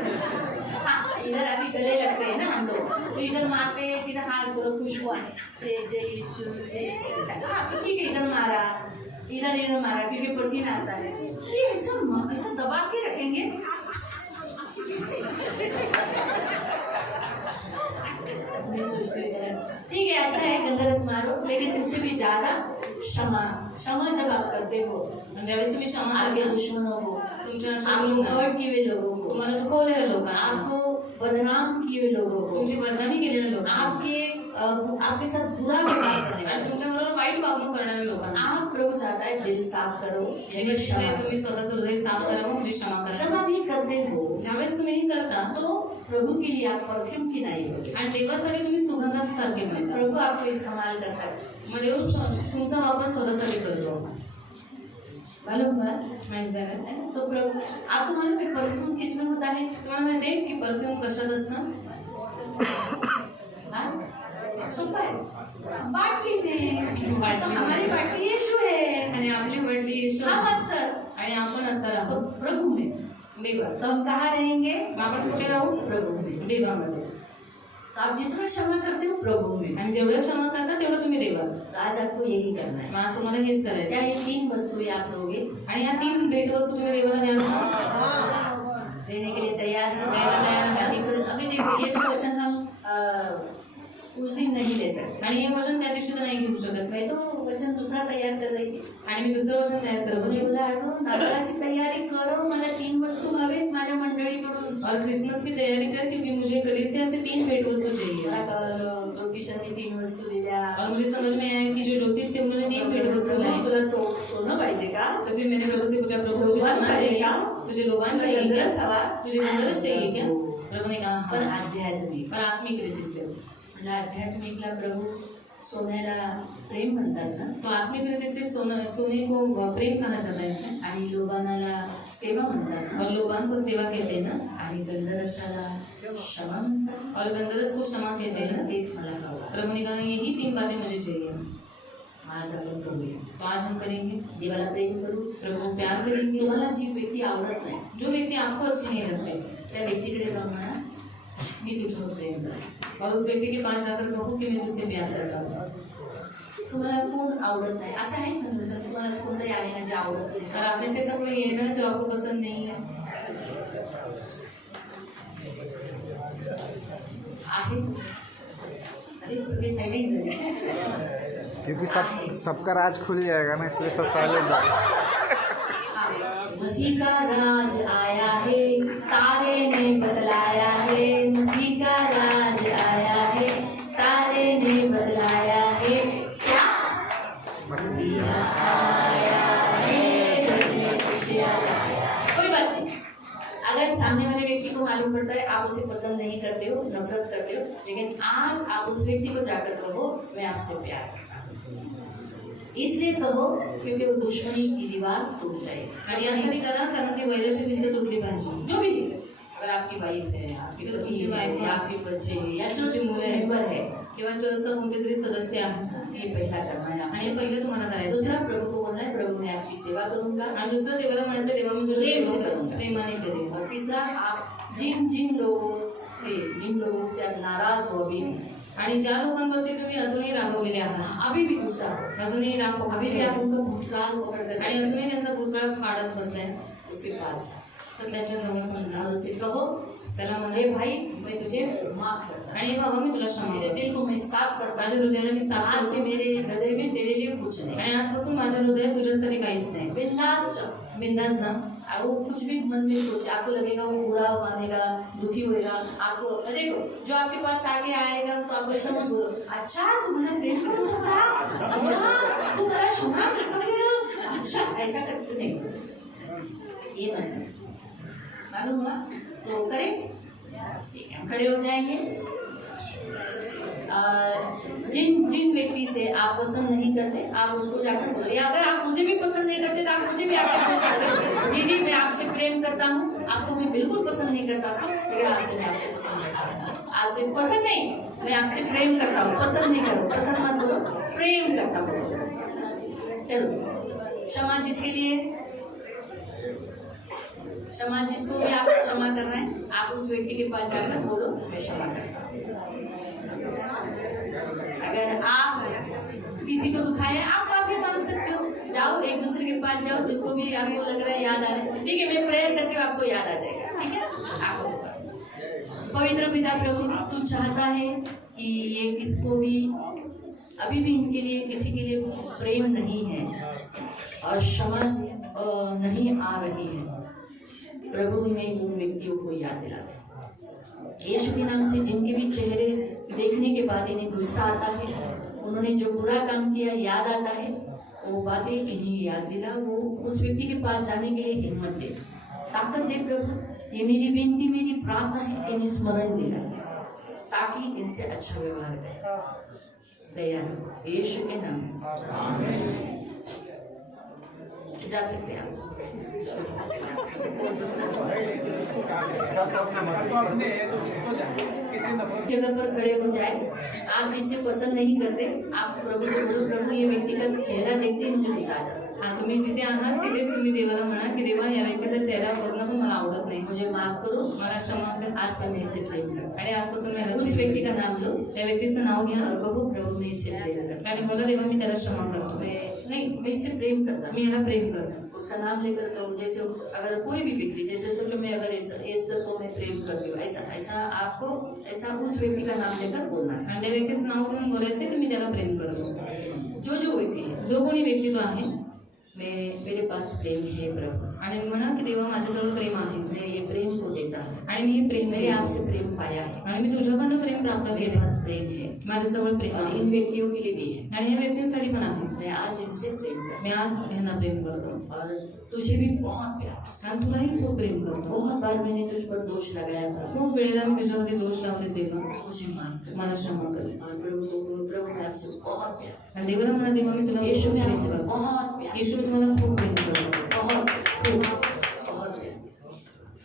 हाँ, इधर अभी गले लगते हैं ना हम लोग, तो इधर मारते हैं, इधर हाँ चलो खुशबू आने जय यीशु हाँ तो ठीक है, इधर मारा इधर मारा क्योंकि पसीना आता है. ये ऐसा दबा के रखेंगे. मैं सोचती हूँ ठीक है अच्छा है गंधरस मारो, लेकिन उससे भी ज्यादा क्षमा जब आप करते हो ज्यावेळेस तुम्ही क्षमा आगे करता, दुश्मनों को, तुमच्या आपको शत्रूंना, हर्ट किए हुए लोगों को, तुम्हाला दुखवलेल्या लोकांना, आपको बदनाम किए हुए लोगों को, तुमची बदनामी केलेल्या लोकांना, आपके साथ बुरा व्यवहार करने आणि वाले, तुमच्याबरोबर वाईट वागणूक करणाऱ्या लोकांना आप प्रभु चाहता है दिल साफ करो. यानी क्षमा. तुम्ही स्वतःचं हृदय साफ करावं, म्हणजे क्षमा जब करा. आप ये करते हो ज्यावेळेस तुम्ही हे करता तो प्रभु के लिए आप परफ्यूम की नहीं होते. आणि देवासाठी तुम्ही सुगंधात सारखे बनता. प्रभु आपको इस्तेमाल करता है. मग देव तुमचा वापर स्वतःसाठी करतो. मालूम हुआ? माहित झालं? तो प्रभु आपको मालूम है परफ्यूम किसमें होता है? तुम्हाला माहिती आहे की परफ्यूम कशात असतं? सोपा है, बाटली में. तो हमारी बाटली यीशु है आणि आपली वडली येशू हम अत्तर, आणि आपण अंतर तो आहोत प्रभु में. देवात. तो हम कहाँ रहेंगे? मग आपण कुठे राहू? प्रभु में. देवामध्ये. तो आप जितना क्षमा करते हो प्रभु में. आणि जेवढं क्षमा करता तेवढं तुम्ही देवात. तो आज आपको यही करना है. मग आज तुम्हाला हेच क्या करायचं. ये 3 वस्तुएं आप लोगे? आणि ह्या 3 भेटवस्तू तुम्ही देवाला द्याल का? देने के लिए तैयार है? द्यायला तयार आहे का? अभी देखो ये जो वचन हम उस दिन नहीं ले सकते। आणि हे वचन त्या दिवशी तर नाही घेऊ शकत. मैं तो वचन दूसरा तैयार कर रही थी. आणि मी दुसरं वचन तयार करत मी होते. बोला अगं नारळाची तयारी करो, मला 3 वस्तू हवेत माझ्या मंडळीकडून. और क्रिसमस की तैयारी कर क्योंकि मुझे कलीसिया से 3 भेंट वस्तू चाहिए. मला कळलं ज्योतिषांनी 3 वस्तू दिल्या. और मुझे समझ में आया कि जो ज्योतिष थे उन्होंने 3 भेंट वस्तू लाई. तुला सोनं पाहिजे का? तो फिर मैंने प्रभु से पूछा, प्रभु मुझे सोना चाहिए, तुझे लोबान चाहिए क्या, तुझे गंधरस चाहिए क्या? प्रभु ने कहा पण हाँ. आध्यात्मिक. पर आत्मिक रीति से. मला आध्यात्मिकला प्रभू सोन्याला प्रेम म्हणतात ना, तो आत्मिक रीति से सोने को प्रेम कहा जाता है आणि लोबानाला सेवा म्हणतात ना, और लोबान को सेवा कहते हैं ना, आणि गंधरसाला क्षमा म्हणतात. और गंधरस को क्षमा कहते हैं ना. तेच मला हवं. प्रभु ने कहा यही 3 बातें मुझे चाहिए. आज आपण करूया. तो आज हम करेंगे. देवाला प्रेम करू. प्रभु को प्यार करेंगे. तुम्हाला जी व्यक्ती आवडत नाही जो व्यक्ति आपको अच्छे नहीं लगते, त्या व्यक्तीकडे जाऊन म्हणा मी तुझ्यावर प्रेम करते. और उस व्यक्ति के पास जाकर कहो कि मैं तुझसे प्यार करता हूँ. तुम्हाला कोण आवडत नाही असं आहे ना तुमचं? तुम्हाला असं कोणतरी आहे ना जे आवडत और नाही? आप में से ऐसा कोई है ना जो आपको पसंद नहीं है? आहे. अरे सगळे सायलेंट झाले. क्योंकि सबका राज खुल जाएगा ना, इसलिए सब साइलेंट है. मसीह का राज आया है, तारे ने बतलाया है. मसीह का राज आया है, तारे ने बतलाया है. क्या? मसीहा आया है, जग में खुशियाँ लाया. कोई बात नहीं. अगर सामने वाले व्यक्ति को मालूम पड़ता है आप उसे पसंद नहीं करते हो, नफरत करते हो, लेकिन आज आप उस व्यक्ति को जाकर कहो मैं आपसे प्यार करता हूँ. इसलिए कहो क्योंकि वो दुश्मनी की दीवार टूट जाएगी. आणि यासाठी करा कारण ती वैराची भिंत तुटली पाहिजे. जो भी है, अगर आपकी वाइफ है, आपकी तुमची पत्नी है, wife या है, आपके बच्चे हैं, या जो तुमची मुलं आहेत, मेंबर है, किंवा चर्चचा कोणते तरी सदस्य आहे ये पहला करना है. आणि हे पहिलं तुम्हाला करायचं. दूसरा प्रभु को बोलना है प्रभु मैं आपकी सेवा करूंगा. आणि दुसरं देवाला म्हणायचं देवा मी तुझ्या प्रेम से सेवा करूंगा. प्रेमाने करेन. और तीसरा आप जिन लोगों से आप नाराज हो अभी भी, आणि ज्या लोकांवरती तुम्ही अजूनही रागवलेले आहात, अभी भी गुस्सा हो, अजूनही राग अभी भी पकडले आप उनका भूतकाल पकड़ कर आणि अजूनही त्यांचा भूतकाळ काढत बसलाय, उसके पास तर त्याच्या जवळ पण जा. और उसे कहो त्याला म्हणा अरे भाई मैं तुझे माफ करता हूँ. आणि बाबा मी तुला क्षमा मेरे करते. दिल को मैं साफ करता माझ्या हूँ. हृदयाला मी साफ आज से करते. मेरे हृदय में तेरे लिए कुछ नहीं. आणि आजपासून माझ्या हृदयात तुझ्यासाठी काहीच नाही. बिंदास जाओ. बिंदास जा. वो कुछ भी मन में सोचे, आपको लगेगा वो बुरा मानेगा, दुखी होएगा, आपको देखो जो आपके पास आके आएगा तो आपको ऐसा मत बोलो अच्छा तुम्हारा प्रेम करत होता, अच्छा तुम्हारा क्षमा करता मेरा, अच्छा ऐसा करते नहीं. ये मत मालूम हुआ तो करें. ठीक है, हम खड़े हो जाएंगे. जिन व्यक्ति से आप पसंद नहीं करते आप उसको जाकर बोलो, या अगर आप मुझे भी पसंद नहीं करते तो आप मुझे भी आकर बोल सकते हो दीदी मैं आपसे प्रेम करता हूँ, आपको मैं बिल्कुल पसंद नहीं करता था लेकिन आज से मैं आपको पसंद करता हूँ. आज से पसंद नहीं, मैं आपसे प्रेम करता हूँ. पसंद नहीं करो, पसंद मत करो, प्रेम करता हूँ. चलो क्षमा जिसके लिए, क्षमा जिसको भी आप क्षमा कर रहे हैं आप उस व्यक्ति के पास जाकर बोलो मैं क्षमा करता हूँ. अगर आप किसी को दुखाए आप माफी मांग सकते हो. जाओ एक दूसरे के पास जाओ, जिसको भी आपको लग रहा है याद आ रहा है, ठीक है मैं प्रेयर करती हूँ आपको याद आ जाएगा. ठीक है आपको पवित्र पिता प्रभु तू चाहता है कि ये किसको भी अभी भी इनके लिए किसी के लिए प्रेम नहीं है और क्षमा नहीं आ रही है. प्रभु में उन व्यक्तियों को याद दिला दे यीशु के नाम से, जिनके भी चेहरे देखने के बाद इन्हें गुस्सा आता है, उन्होंने जो बुरा काम किया याद आता है, वो बातें इन्हें याद दिला. वो उस व्यक्ति के पास जाने के लिए हिम्मत दे, ताकत दे प्रभु. ये मेरी विनती मेरी प्रार्थना है, इन्हें स्मरण दिला ताकि इनसे अच्छा व्यवहार करें. दया रखो यीशु के नाम से. जा सकते हैं आप. जगह पर खड़े हो जाए. आप जिससे पसंद नहीं करते आप प्रभु को बोलो प्रभु ये व्यक्ति का चेहरा देखते ही मुझे गुस्सा आ जाता. हा तुम्ही जिथे आहात तिथेच तुम्ही देवाला म्हणा की देवा या व्यक्तीचा चेहरा बघणं पण मला आवडत नाही, मुझे माफ करो, मला क्षमा कर. आज से मैं इससे प्रेम करता आणि आजपासून मी हूं. उस व्यक्ति का नाम लो त्या व्यक्तीचं नाव घ्या और कहो प्रभु मैं इससे प्रेम करता आणि बोला देवा मी त्याला क्षमा हूं. करतो, मैं इससे प्रेम करता हूं. मी याला प्रेम करतो. उसका नाम ले लेकर कहूँ, जैसे अगर कोई भी व्यक्ति, जैसे सोचो मैं अगर एस्तर को मैं प्रेम करती हूँ, ऐसा आपको ऐसा उस व्यक्ति का नाम लेकर बोलना है। आणि त्या व्यक्तीचं नाव घेऊन बोलायचं की मी त्याला प्रेम करतो। जो व्यक्ती है, जो कोणी व्यक्ती तो आहे, मेरे पास प्रेम है प्रभु, आणि म्हणा की देवा माझ्याजवळ प्रेम आहे, मैं ये प्रेम को देता हूँ, आणि मी हे प्रेम मैंने आपसे प्रेम पाया है, आणि मी तुझ्याकडनं प्रेम प्राप्त मेरे केले, पास प्रेम है माझ्याजवळ प्रेम और आहे, इन व्यक्तियों के लिए भी है। आणि ह्या व्यक्तींसाठी पण आहे। मैं आज इनसे प्रेम करता मी आज ह्यांना प्रेम करतो हूँ और तुझे भी बहुत प्यार, आणि तुलाही खूप प्रेम करतो। बहुत बार मैंने तुझ पर दोष लगाया प्रभु, खूप वेळेला मी तुझ्यावरती दोष लावले, देवा मुझे माफ कर। मला क्षमा कर। और प्रभु मैं आपसे बहुत प्यार, आणि देवाला म्हणा, देवा मी तुला यीशु मैं प्रेम आपसे करतो, बहुत प्यार, येशू मी तुम्हाला खूप प्रेम करतो, बहुत खूब बहुत प्यार।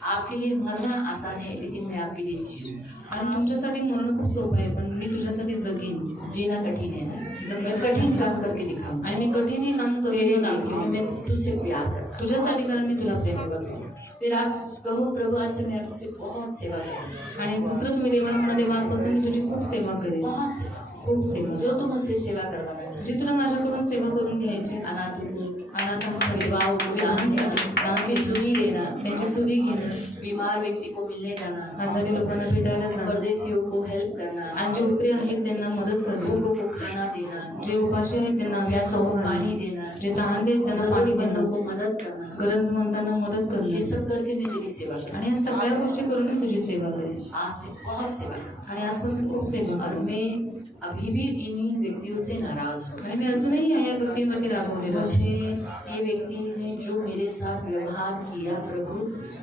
आपके लिए मरना आसान है, लेकिन मैं आपके लिए जीऊँ। आणि तुमच्यासाठी मरण खूप सोपं आहे, पण मी तुझ्यासाठी जगेन। जीना कठिन है ना, मैं कठिन काम करके दिखाऊँ आणि मी कठीण हे काम तेरे करून लिए, दाखवेन, क्योंकि मैं तुझसे प्यार करता हूँ। तुझ्यासाठी, कारण मी तुला प्रेम करतो। फिर आप कहो प्रभु आज से मैं आपसे बहुत सेवा करूँ, आणि दुसरं तुम्ही देवाला म्हणा, देवा आजपासून मी तुझी खूप सेवा करेन, बहुत सेवा, खूप सेवा, जो तुम मुझसे सेवा करवाना चाहते जे तुला माझ्याकडून सेवा करून घ्यायची। अनाथों को, अनाथ विधवाओं को दान देना, दान की सुधी देना, त्यांची सुधी घेणं, बीमार व्यक्ति को मिलने जाना, आजारी लोकांना भेटायला जाणं, परदेशियों को हेल्प करना, आणि जे उपरी आहेत त्यांना मदत करणं, भूखों को खाना देना, जे उपाशी आहेत त्यांना अन्न प्यासों खाऊ को घालणं, पानी देना, जे तहानले आहेत त्यांना पाणी जरूरतमंदों देणं, को मदद करना, गरजवंतांना मदत ये करणं, सब करके मैं तेरी सेवा करूँ। आणि या सगळ्या गोष्टी करून मी तुझी सेवा करेन, आज से बहुत सेवा करूँ आणि आजपासून खूप सेवा और करेन। मैं अभी भी इन व्यक्तियों से नाराज हूँ। आणि मी अजूनही या व्यक्तींवरती रागवलेलो आहे। मुझे ये व्यक्ति ने जो मेरे साथ व्यवहार किया प्रभु,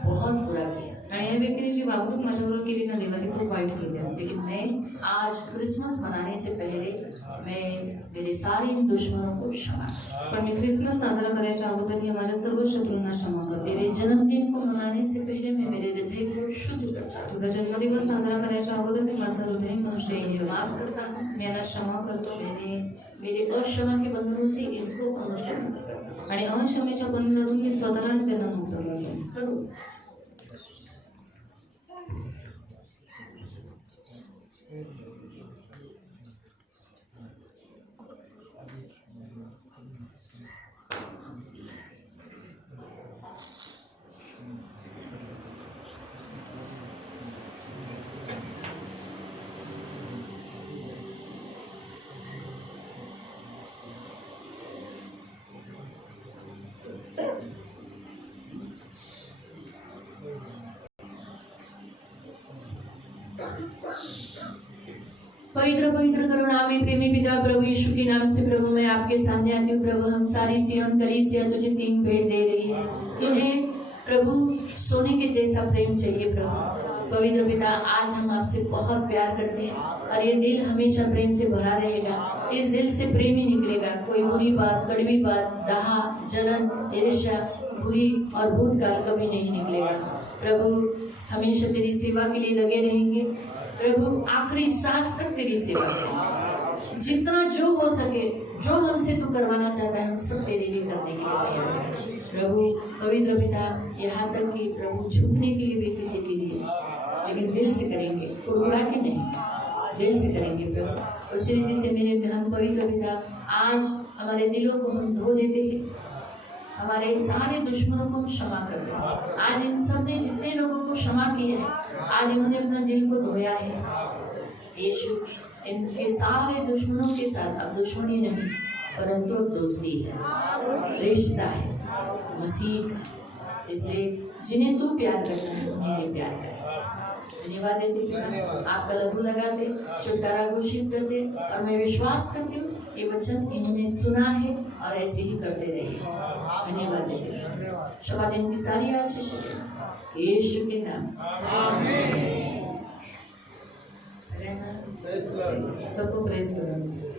बहुत बुरा किया, आणि या व्यक्तीने जी वागणूक माझ्याबरोबर केली ना देवा, ती खूप वाईट केली आहे। लेकिन मैं आज क्रिसमस मनाने से पहले मैं मेरे सारे इन दुश्मनों को क्षमा करता पण मी ख्रिसमस साजरा करायच्या अगोदर या माझ्या सर्व शत्रूंना क्षमा हूँ। कर। तेरे जन्मदिन को मनाने से पहले मैं मेरे हृदय को शुद्ध करता हूँ, तुझा जन्मदिवस साजरा करायच्या अगोदर मी माझं हृदय मैं मनुष्य इन्हें माफ करता हूँ, मी यांना क्षमा करतो, मैंने मेरे अक्षमा के बंधनों से इनको मनुष्य मुक्त करता हूँ। आणि अक्षमेच्या बंधनातून मी स्वतःला आणि त्यांना मुक्त करतो। करो पवित्र पवित्र करुणामय प्रेमी पिता प्रभु यीशु के नाम से प्रभु मैं आपके सामने आती हूँ। प्रभु हम सारी सियोन कलीसिया तुझे 3 भेंट दे रही है। तुझे प्रभु सोने के जैसा प्रेम चाहिए प्रभु। पवित्र पिता आज हम आपसे बहुत प्यार करते हैं और ये दिल हमेशा प्रेम से भरा रहेगा। इस दिल से प्रेम ही निकलेगा, कोई बुरी बात, कड़वी बात, डाहा, जलन, ईर्ष्या, बुरी और भूतकाल कभी नहीं निकलेगा। प्रभु हमेशा तेरी सेवा के लिए लगे रहेंगे प्रभु, आखिरी सांस तक तेरी सेवा करेंगे। जितना जो हो सके, जो हमसे तू करवाना चाहता है, हम सब तेरे लिए करने के लिए तैयार हैं प्रभु। पवित्र पिता यहाँ तक कि प्रभु झुकने के लिए भी किसी के लिए, लेकिन दिल से करेंगे, कुड़कुड़ा के नहीं, दिल से करेंगे प्रभु। उसी रीति से मेरे बहन पवित्र पिता आज हमारे दिलों को हम धो देते हैं, हमारे सारे दुश्मनों को क्षमा कर दे। आज इन सब ने जितने लोगों को क्षमा किया है, आज इन्होंने अपना दिल को धोया है यीशु। इनके सारे दुश्मनों के साथ अब दुश्मनी नहीं, परंतु अब दोस्ती है, रिश्ता है मसीह का। इसलिए जिन्हें तू प्यार करता है उन्हें ये प्यार करे। धन्यवाद देते पिता, आपका लहू लगाते, छुटकारा घोषित करते, और मैं विश्वास करती हूँ ये वचन इन्होंने सुना है और ऐसे ही करते रहे। धन्यवाद देते, शबा दिन की सारी आशीष यीशु के नाम से आमीन। सबको प्रेज करो।